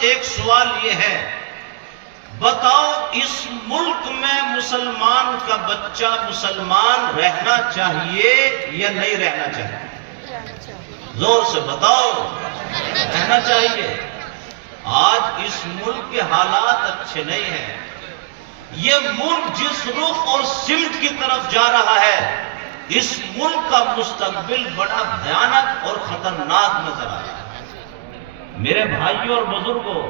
ایک سوال یہ ہے، بتاؤ اس ملک میں مسلمان کا بچہ مسلمان رہنا چاہیے یا نہیں رہنا چاہیے؟ زور سے بتاؤ، رہنا چاہیے۔ آج اس ملک کے حالات اچھے نہیں ہیں۔ یہ ملک جس رخ اور سمت کی طرف جا رہا ہے، اس ملک کا مستقبل بڑا بھیانک اور خطرناک نظر آ رہا ہے۔ میرے بھائیوں اور بزرگوں،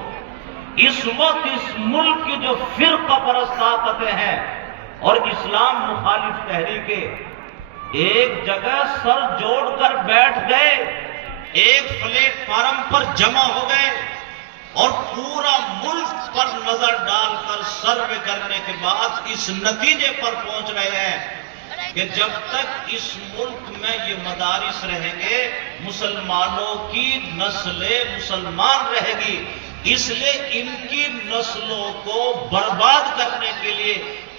اس وقت اس ملک کی جو فرقہ پرست طاقتیں ہیں اور اسلام مخالف تحریکیں ایک جگہ سر جوڑ کر بیٹھ گئے، ایک پلیٹ فارم پر جمع ہو گئے اور پورا ملک پر نظر ڈال کر سروے کرنے کے بعد اس نتیجے پر پہنچ رہے ہیں کہ جب تک اس ملک میں یہ مدارس رہیں گے، مسلمانوں کی نسل مسلمان رہے گی، اس لیے ان کی نسلوں کو برباد کرنے کے لیے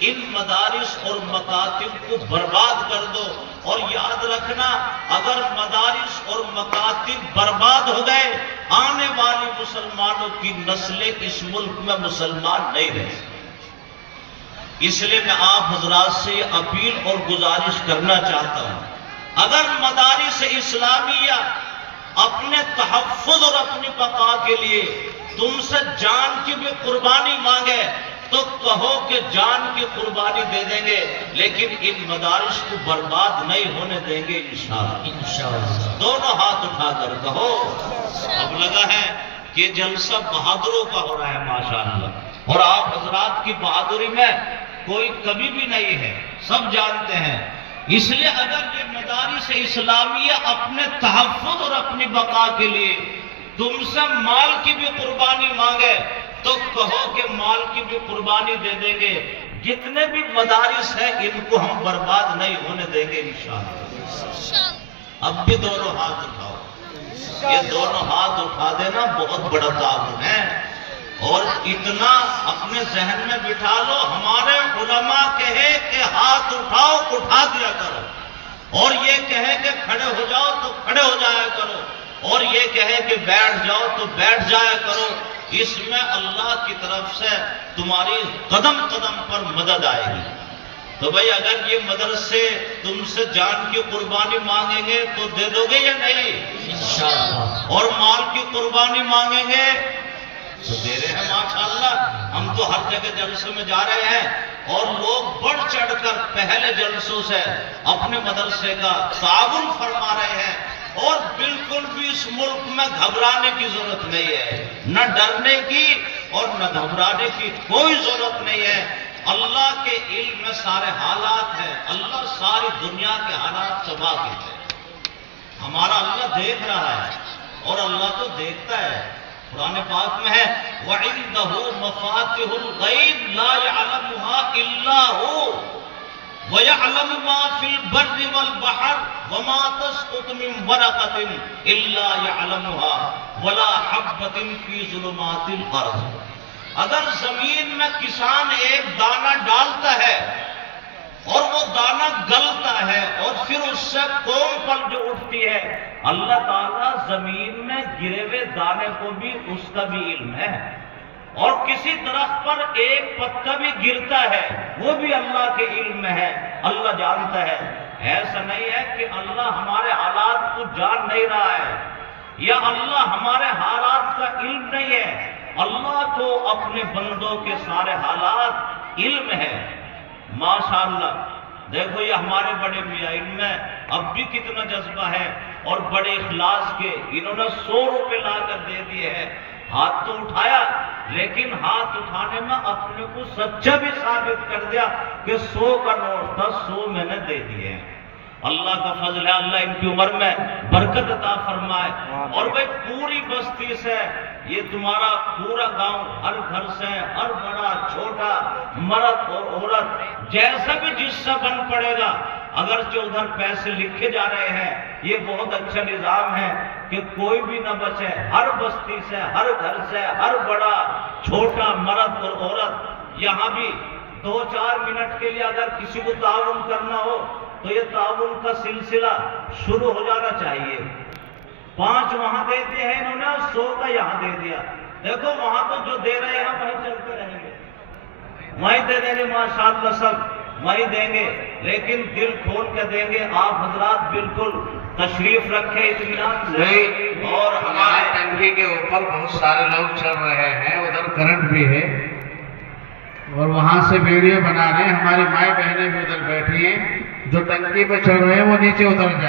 ان مدارس اور مکاتب کو برباد کر دو۔ اور یاد رکھنا، اگر مدارس اور مکاتب برباد ہو گئے، آنے والی مسلمانوں کی نسلیں اس ملک میں مسلمان نہیں رہ سکتی۔ اس لیے میں آپ حضرات سے یہ اپیل اور گزارش کرنا چاہتا ہوں، اگر مدارس اسلامیہ اپنے تحفظ اور اپنی بقا کے لیے تم سے جان کی بھی قربانی مانگے تو کہو کہ جان کی قربانی دے دیں گے، لیکن ان مدارس کو برباد نہیں ہونے دیں گے انشاءاللہ۔ دونوں ہاتھ اٹھا کر کہو۔ اب لگا ہے کہ جلسہ بہادروں کا ہو رہا ہے ماشاءاللہ، اور آپ حضرات کی بہادری میں کوئی کمی بھی نہیں ہے، سب جانتے ہیں۔ اس لیے اگر یہ مدارس اسلامیہ اپنے تحفظ اور اپنی بقا کے لیے تم سے مال کی بھی قربانی مانگے تو کہو کہ مال کی بھی قربانی دے دیں گے۔ جتنے بھی مدارس ہیں ان کو ہم برباد نہیں ہونے دیں گے انشاءاللہ۔ اب بھی دونوں ہاتھ اٹھاؤ۔ یہ دونوں ہاتھ اٹھا دینا بہت بڑا تعاون ہے، اور اتنا اپنے ذہن میں بٹھا لو، ہمارے علماء کہے کہ ہاتھ اٹھاؤ، اٹھا دیا کرو، اور یہ کہے کہ کھڑے ہو جاؤ تو کھڑے ہو جایا کرو، اور یہ کہے کہ بیٹھ جاؤ تو بیٹھ جایا کرو۔ اس میں اللہ کی طرف سے تمہاری قدم قدم پر مدد آئے گی۔ تو بھئی اگر یہ مدرسے تم سے جان کی قربانی مانگیں گے تو دے دو گے یا نہیں؟ انشاءاللہ۔ اور مال کی قربانی مانگیں گے تو دے رہے ہیں ماشاءاللہ۔ ہم تو ہر جگہ جلسے میں جا رہے ہیں اور لوگ بڑھ چڑھ کر پہلے جلسوں سے اپنے مدرسے کا تعاون فرما رہے ہیں، اور بالکل بھی اس ملک میں گھبرانے کی ضرورت نہیں ہے، نہ ڈرنے کی اور نہ گھبرانے کی کوئی ضرورت نہیں ہے۔ اللہ کے علم میں سارے حالات ہیں، اللہ ساری دنیا کے حالات سے واقف ہے۔ ہمارا اللہ دیکھ رہا ہے اور اللہ تو دیکھتا ہے۔ قرآن پاک میں ہے وَعِندَهُ مَفَاتِحُ الْغَيْبِ لَا يَعْلَمُهَا إِلَّا هُوَ وَيَعْلَمُ مَا فِي الْبَرِّ وَالْبَحْرِ وَمَا تَسْقُطُ مِنْ وَرَقَةٍ إِلَّا يَعْلَمُهَا وَلَا حَبَّةٍ فِي ظُلُمَاتِ الْأَرْضِ۔ اگر زمین میں کسان ایک دانہ ڈالتا ہے اور وہ دانہ گلتا ہے اور پھر اس سے قوم پل جو اٹھتی ہے، اللہ تعالیٰ زمین میں گرے ہوئے دانے کو بھی اس کا بھی علم ہے، اور کسی درخت پر ایک پتا بھی گرتا ہے وہ بھی اللہ کے علم میں ہے، اللہ جانتا ہے۔ ایسا نہیں ہے کہ اللہ ہمارے حالات کو جان نہیں رہا ہے یا اللہ ہمارے حالات کا علم نہیں ہے، اللہ کو اپنے بندوں کے سارے حالات علم ہے ماشاءاللہ۔ دیکھو یہ ہمارے بڑے میاں، ان میں اب بھی کتنا جذبہ ہے اور بڑے اخلاص کے، انہوں نے 100 روپے لا کر دے دیے ہیں۔ ہاتھ تو اٹھایا لیکن ہاتھ اٹھانے میں اپنے کو سچا بھی ثابت کر دیا کہ 100 کا نوٹ تھا، 100 میں نے دے دیے ہیں۔ اللہ کا فضل ہے، اللہ ان کی عمر میں برکت عطا فرمائے۔ اور بھئی پوری بستی سے یہ تمہارا پورا گاؤں، ہر گھر سے ہر بڑا چھوٹا مرد اور عورت جیسا بھی جس سے بن پڑے گا، اگرچہ ادھر پیسے لکھے جا رہے ہیں، یہ بہت اچھا نظام ہے کہ کوئی بھی نہ بچے، ہر بستی سے ہر گھر سے ہر بڑا چھوٹا مرد اور عورت، یہاں بھی 2-4 منٹ کے لیے اگر کسی کو تعاون کرنا ہو تو یہ تعاون کا سلسلہ شروع ہو جانا چاہیے۔ 5 وہاں دے دیے ہیں انہوں نے، 100 کا یہاں دے دیا، دیکھو وہاں تو جو دے رہے ہیں وہیں چلتے رہیں گے، وہیں دے دیں گے ماشاءاللہ سب وہیں دیں گے، لیکن دل کھول کے دیں گے۔ آپ حضرات بالکل تشریف رکھیں اطمینان سے۔ اور ہمارے ٹنکی کے اوپر بہت سارے لوگ چل رہے ہیں، ادھر کرنٹ بھی ہے اور وہاں سے ویڈیو بنا رہے ہیں، ہماری مائیں بہنیں بھی ادھر بیٹھی ہیں، جو ٹنکی پہ چل رہے ہیں وہ نیچے اتر جائیں۔